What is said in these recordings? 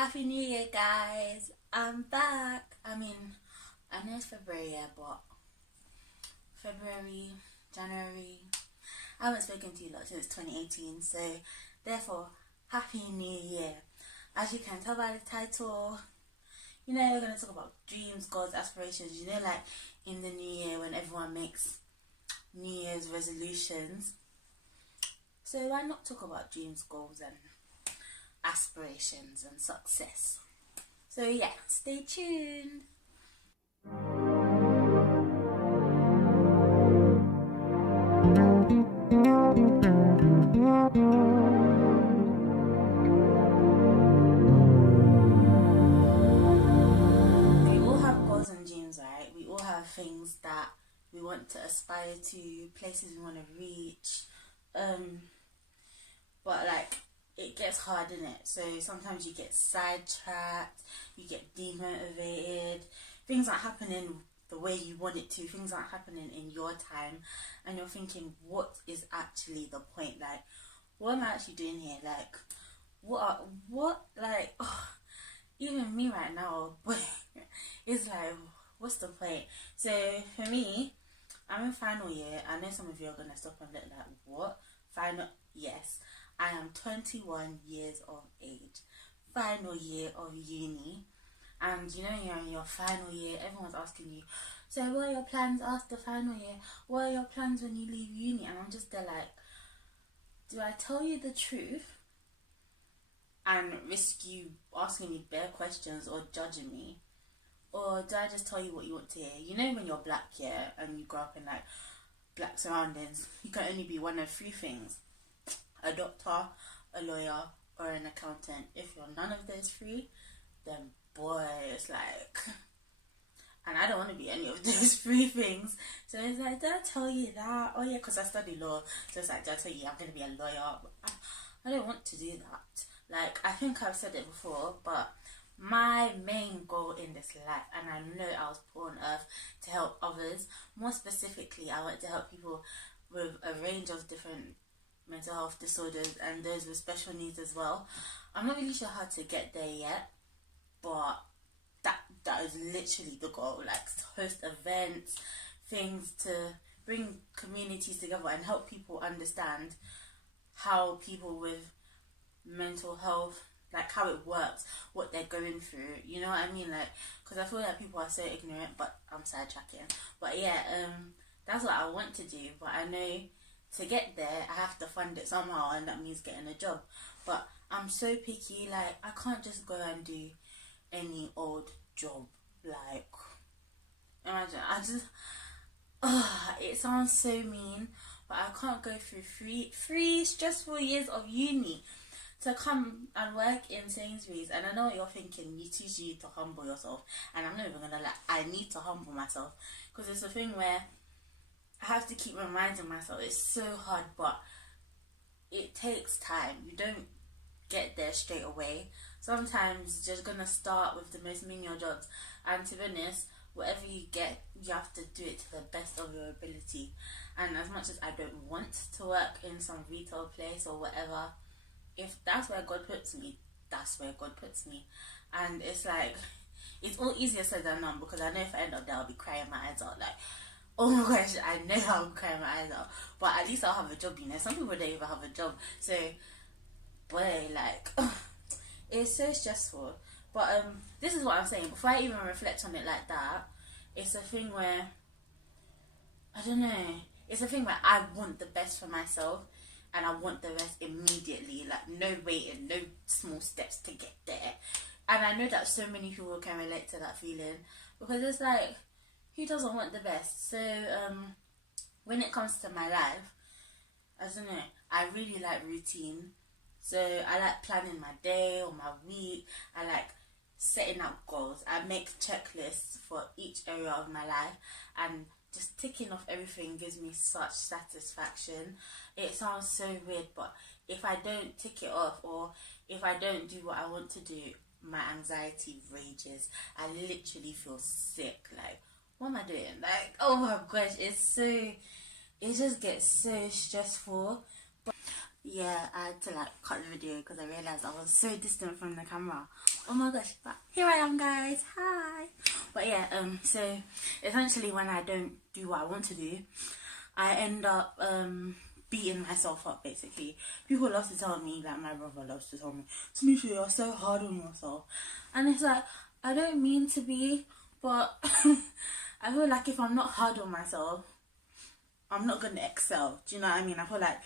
Happy New Year, guys! I'm back. I know it's February, yeah, but February, January, I haven't spoken to you lot since 2018, so therefore, Happy New Year. As you can tell by the title, we're going to talk about dreams, goals, aspirations. Like in the new year when everyone makes New Year's resolutions. So why not talk about dreams, goals, and aspirations and success? So yeah, stay tuned. We all have goals and dreams, right? We all have things that we want to aspire to, places we want to reach. But it gets hard, in it. So sometimes you get sidetracked, you get demotivated, things aren't happening the way you want it to, things aren't happening in your time, and you're thinking, what is actually the point? What am I actually doing here? Even me right now, boy, it's what's the point? So for me, I'm in final year. I know some of you are gonna stop and look like, what? Final? Yes, I am 21 years of age. Final year of uni. And you're in your final year, everyone's asking you, so what are your plans after final year? What are your plans when you leave uni? And I'm just there do I tell you the truth and risk you asking me bare questions or judging me? Or do I just tell you what you want to hear? When you're black, yeah, and you grow up in black surroundings, you can only be one of three things: a doctor, a lawyer, or an accountant. If you're none of those three, then boy, it's and I don't want to be any of those three things. So it's did I tell you that? Oh yeah, because I study law. So it's did I tell you I'm going to be a lawyer? I don't want to do that. I think I've said it before, but my main goal in this life, and I know I was put on earth to help others. More specifically, I want to help people with a range of different mental health disorders and those with special needs as well. I'm not really sure how to get there yet, but that is literally the goal. To host events, things to bring communities together and help people understand how people with mental health, how it works, what they're going through. You know what I mean? Because I feel people are so ignorant, but I'm sidetracking. But yeah, that's what I want to do. But I know to get there, I have to fund it somehow, and that means getting a job. But I'm so picky. I can't just go and do any old job. Imagine, it sounds so mean, but I can't go through three stressful years of uni to come and work in Sainsbury's. And I know what you're thinking, you teach you to humble yourself, and I'm not even gonna I need to humble myself, because it's a thing where I have to keep reminding myself it's so hard, but it takes time. You don't get there straight away. Sometimes you're just gonna start with the most menial jobs, and to be honest, whatever you get, you have to do it to the best of your ability. And as much as I don't want to work in some retail place or whatever, if that's where God puts me, that's where God puts me. And it's it's all easier said than done, because I know if I end up there, I'll be crying my eyes out. Oh my gosh, I know how I'm crying my eyes out. But at least I'll have a job, Some people don't even have a job. So, boy, it's so stressful. But this is what I'm saying. Before I even reflect on it like that, it's a thing where, I don't know, it's a thing where I want the best for myself, and I want the rest immediately. No waiting, no small steps to get there. And I know that so many people can relate to that feeling, because it's who doesn't want the best? So when it comes to my life, I don't know, I really like routine. So I like planning my day or my week. I like setting up goals. I make checklists for each area of my life, and just ticking off everything gives me such satisfaction. It sounds so weird, but if I don't tick it off, or if I don't do what I want to do, my anxiety rages. I literally feel sick. What am I doing? Oh my gosh, it just gets so stressful. But yeah, I had to cut the video because I realized I was so distant from the camera. Oh my gosh, but here I am, guys. Hi. But yeah, so essentially when I don't do what I want to do, I end up beating myself up. Basically, people love to tell me, like my brother loves to tell me, Tanesha, you're so hard on yourself, and it's like I don't mean to be, but I feel like if I'm not hard on myself, I'm not gonna excel. Do you know what I mean? I feel like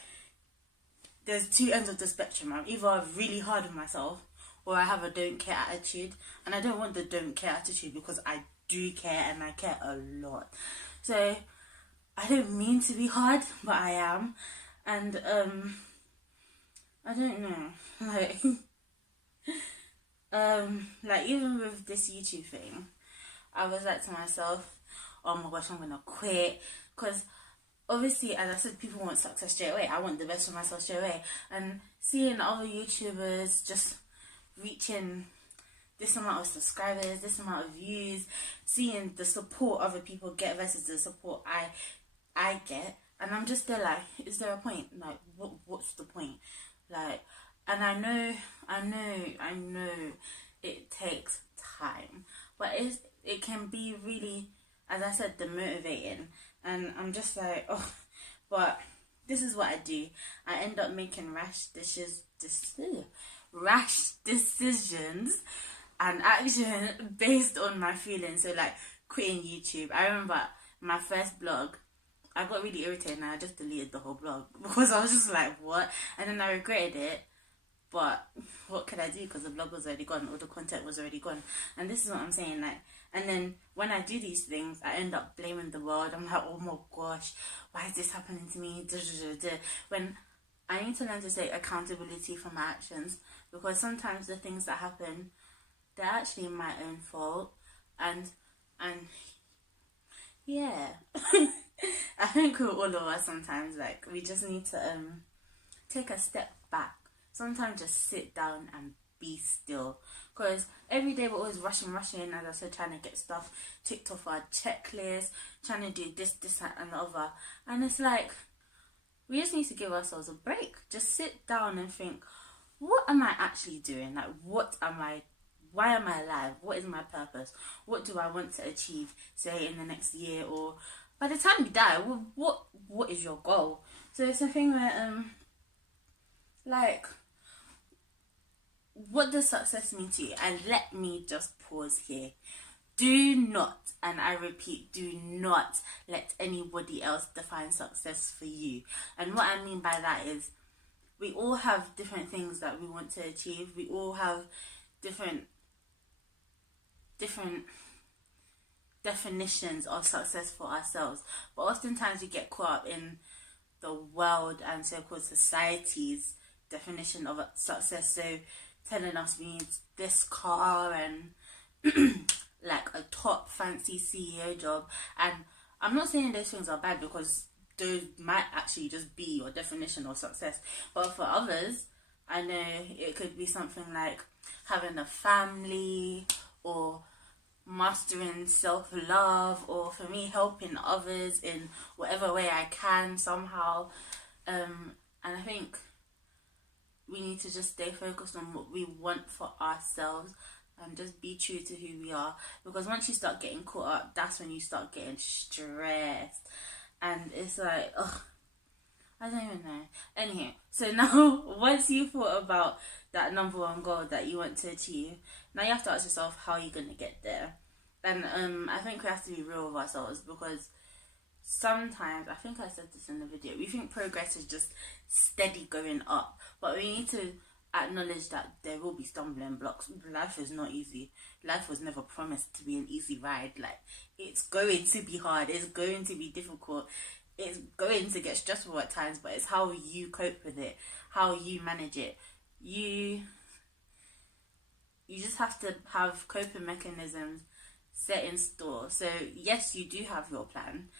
there's two ends of the spectrum. I'm either really hard on myself, or I have a don't care attitude, and I don't want the don't care attitude because I do care and I care a lot. So I don't mean to be hard, but I am, and I don't know, like even with this YouTube thing, I was like to myself, oh my gosh, I'm gonna quit, because obviously, as I said, people want success straight away. I want the best for myself straight away, and seeing other YouTubers just reaching this amount of subscribers, this amount of views, seeing the support other people get versus the support I get, and I'm just there like, is there a point? Like, what's the point? Like, and I know it takes time, but it can be really, as I said, demotivating, and I'm just like, oh, but this is what I do. I end up making rash decisions and action based on my feelings. So like quitting YouTube. I remember my first blog, I got really irritated and I just deleted the whole blog because I was just like, what? And then I regretted it. But what could I do? Because the blog was already gone, or the content was already gone. And this is what I'm saying, like, and then when I do these things, I end up blaming the world. I'm like, oh my gosh, why is this happening to me? When I need to learn to take accountability for my actions, because sometimes the things that happen, they're actually my own fault. And yeah, I think with all of us sometimes, like, we just need to take a step back. Sometimes just sit down and be still, because every day we're always rushing, as I said, trying to get stuff ticked off our checklist, trying to do this, that, and the other, and it's like, we just need to give ourselves a break. Just sit down and think, what am I actually doing? Like, why am I alive? What is my purpose? What do I want to achieve, say, in the next year, or by the time you die? What is your goal? So it's a thing where, like, what does success mean to you? And let me just pause here. Do not, and I repeat, do not let anybody else define success for you. And what I mean by that is, we all have different things that we want to achieve. We all have different definitions of success for ourselves. But oftentimes we get caught up in the world and so-called society's definition of success. So telling us we need this car and like a top fancy CEO job. And I'm not saying those things are bad, because those might actually just be your definition of success. But for others, I know it could be something like having a family, or mastering self-love, or for me, helping others in whatever way I can somehow. And I think we need to just stay focused on what we want for ourselves and just be true to who we are, because once you start getting caught up, that's when you start getting stressed, and it's like, ugh, I don't even know. Anyway, so now once you thought about that number one goal that you want to achieve, now you have to ask yourself, how are you going to get there? And I think we have to be real with ourselves, because sometimes, I think I said this in the video, we think progress is just steady going up, but we need to acknowledge that there will be stumbling blocks. Life is not easy. Life was never promised to be an easy ride. Like, it's going to be hard, it's going to be difficult, it's going to get stressful at times, but it's how you cope with it, how you manage it. You just have to have coping mechanisms set in store. So yes, you do have your plan,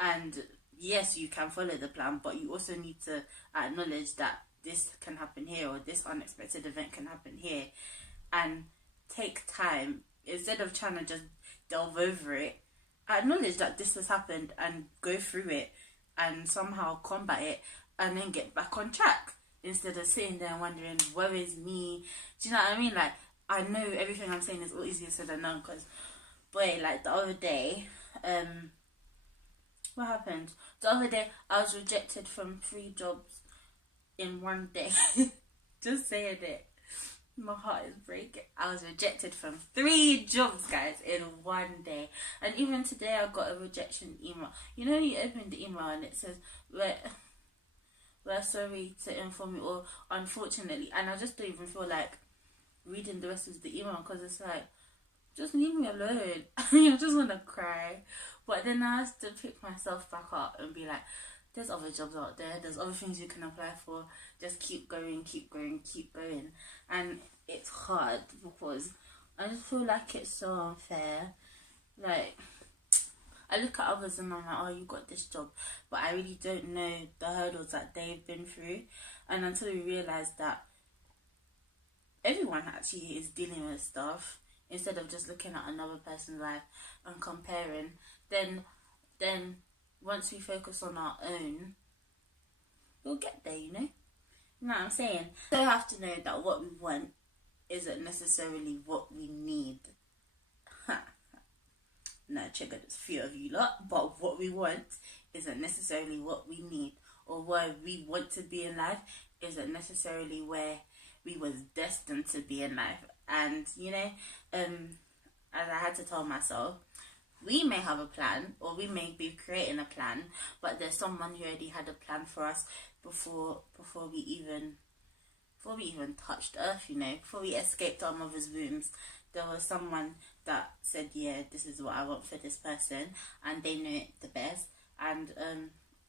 and yes, you can follow the plan, but you also need to acknowledge that this can happen here, or this unexpected event can happen here, and take time. Instead of trying to just delve over it, acknowledge that this has happened and go through it and somehow combat it, and then get back on track, instead of sitting there and wondering, where is me? Do you know what I mean? Like, I know everything I'm saying is all easier said than done, because boy, like the other day, what happened? The other day I was rejected from 3 jobs in one day. Just saying it. My heart is breaking. I was rejected from 3 jobs, guys, in one day. And even today I got a rejection email. You know, you open the email and it says, we're sorry to inform you, or unfortunately, and I just don't even feel like reading the rest of the email, because it's like, just leave me alone. I just want to cry. But then I have to pick myself back up and be like, there's other jobs out there, there's other things you can apply for, just keep going, keep going, keep going. And it's hard because I just feel like it's so unfair. Like, I look at others and I'm like, oh, you got this job, but I really don't know the hurdles that they've been through. And until you realise that everyone actually is dealing with stuff, instead of just looking at another person's life and comparing, then once we focus on our own, we'll get there, you know? You know what I'm saying? So we have to know that what we want isn't necessarily what we need. No, triggered a few of you lot, but what we want isn't necessarily what we need, or where we want to be in life isn't necessarily where we was destined to be in life. And you know, as I had to tell myself, we may have a plan, or we may be creating a plan, but there's someone who already had a plan for us before we even touched earth, you know, before we escaped our mother's wombs. There was someone that said, yeah, this is what I want for this person, and they know it the best. And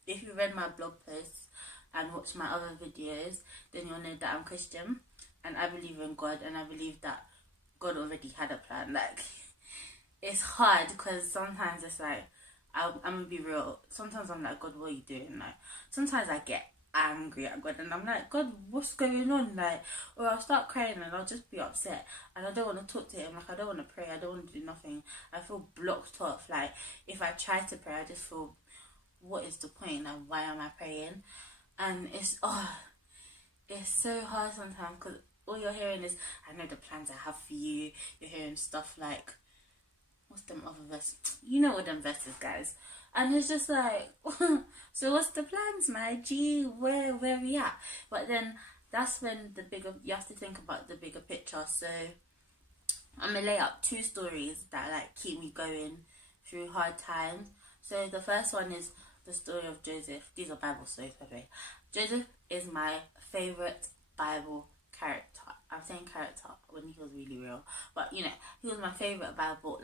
if you read my blog posts and watched my other videos, then you'll know that I'm Christian, and I believe in God, and I believe that God already had a plan. Like, it's hard because sometimes it's like, I'm gonna be real, sometimes I'm like, God, what are you doing? Like, sometimes I get angry at God and I'm like, God, what's going on? Like, or I'll start crying and I'll just be upset and I don't want to talk to him. Like, I don't want to pray, I don't want to do nothing. I feel blocked off. Like, if I try to pray, I just feel, what is the point? Like, why am I praying? And it's so hard sometimes, because all you're hearing is, I know the plans I have for you. You're hearing stuff like, what's them other verses? You know what them verses, guys. And it's just like, so what's the plans, my G? Where we at? But then that's when you have to think about the bigger picture. So I'm gonna lay out 2 stories that like keep me going through hard times. So the first one is the story of Joseph. These are Bible stories, by the way. Joseph is my favorite Bible character. I'm saying character when he was really real, but you know, he was my favorite Bible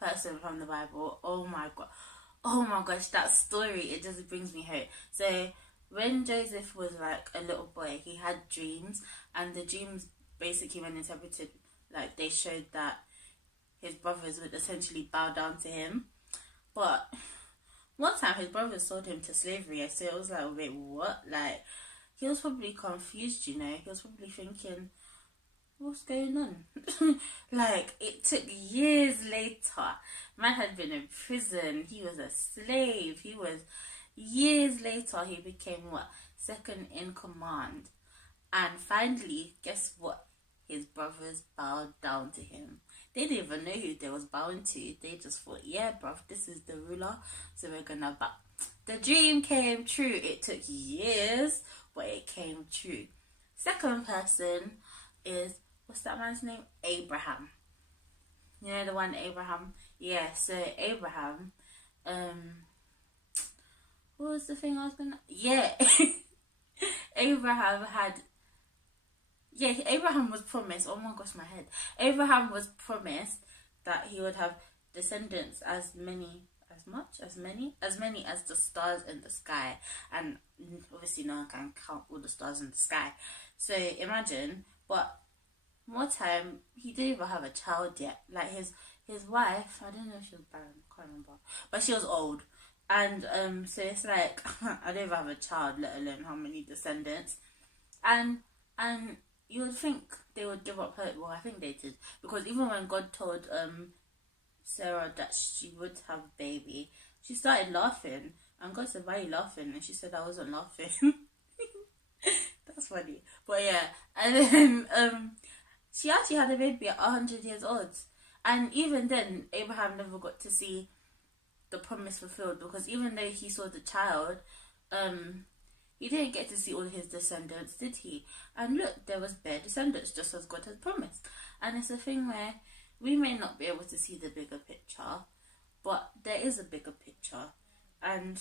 person from the Bible. Oh my gosh, that story, it just brings me hope. So when Joseph was like a little boy, he had dreams, and the dreams basically, when interpreted, like, they showed that his brothers would essentially bow down to him. But one time his brothers sold him to slavery. So it was like, wait, what? Like, he was probably confused, you know. He was probably thinking, what's going on? Like, it took years later. Man had been in prison. He was a slave. Years later, he became what? Second in command. And finally, guess what? His brothers bowed down to him. They didn't even know who they was bowing to. They just thought, yeah, bruv, this is the ruler, so we're gonna bow. The dream came true. It took years, but it came true. Second person is, what's that man's name? Abraham. You know the one, Abraham? Yeah, so Abraham, what was the thing I was gonna... Yeah. Abraham was promised, oh my gosh, my head. Abraham was promised that he would have descendants as many as the stars in the sky. And obviously no one can count all the stars in the sky. So imagine, but more time, he didn't even have a child yet. Like, his wife, I don't know if she was barren, I can't remember, but she was old. And so it's like, I don't even have a child, let alone how many descendants. And you would think they would give up hope. Well, I think they did, because even when God told Sarah that she would have a baby, she started laughing, and God said, why are you laughing? And she said, I wasn't laughing. That's funny. But yeah, and then she actually had a baby at 100 years old. And even then, Abraham never got to see the promise fulfilled, because even though he saw the child, he didn't get to see all his descendants, did he? And look, there was bare descendants, just as God had promised. And it's a thing where we may not be able to see the bigger picture, but there is a bigger picture. And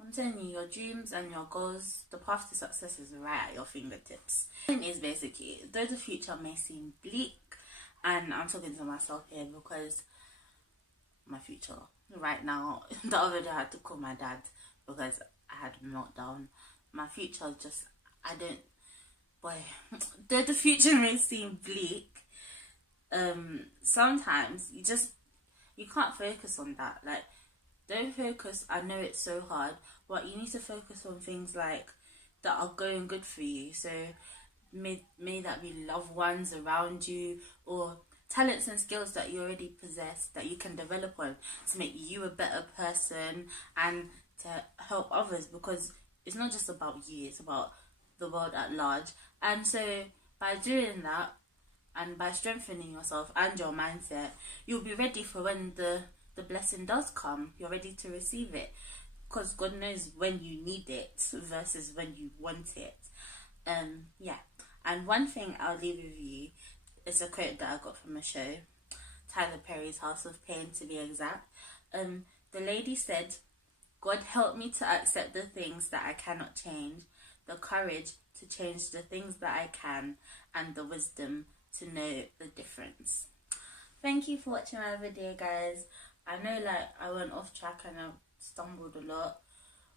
I'm telling you, your dreams and your goals, the path to success is right at your fingertips. The thing is, basically, though the future may seem bleak, and I'm talking to myself here because my future right now, the other day I had to call my dad because I had a meltdown. My future just, though the future may seem bleak, sometimes you can't focus on that. Like, don't focus, I know it's so hard, but you need to focus on things like that are going good for you. So may that be loved ones around you, or talents and skills that you already possess that you can develop on to make you a better person and to help others, because it's not just about you, it's about the world at large. And so by doing that and by strengthening yourself and your mindset, you'll be ready for when the blessing does come. You're ready to receive it, because God knows when you need it versus when you want it. Yeah. And one thing I'll leave with you is a quote that I got from a show, Tyler Perry's House of Pain to be exact. The lady said, "God help me to accept the things that I cannot change, the courage to change the things that I can, and the wisdom to know the difference." Thank you for watching my video, guys. I know, like, I went off track and I stumbled a lot,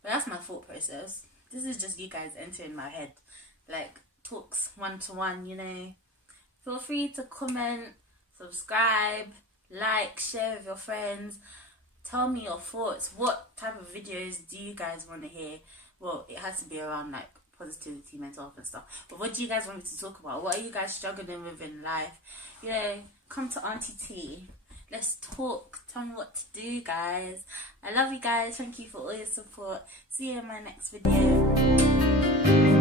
but that's my thought process. This is just you guys entering my head, like talks one-to-one, you know. Feel free to comment, subscribe, like, share with your friends. Tell me your thoughts. What type of videos do you guys want to hear? Well, it has to be around like positivity, mental health and stuff. But what do you guys want me to talk about? What are you guys struggling with in life? You know, come to Auntie T. Let's talk. Tell me what to do, guys. I love you guys. Thank you for all your support. See you in my next video.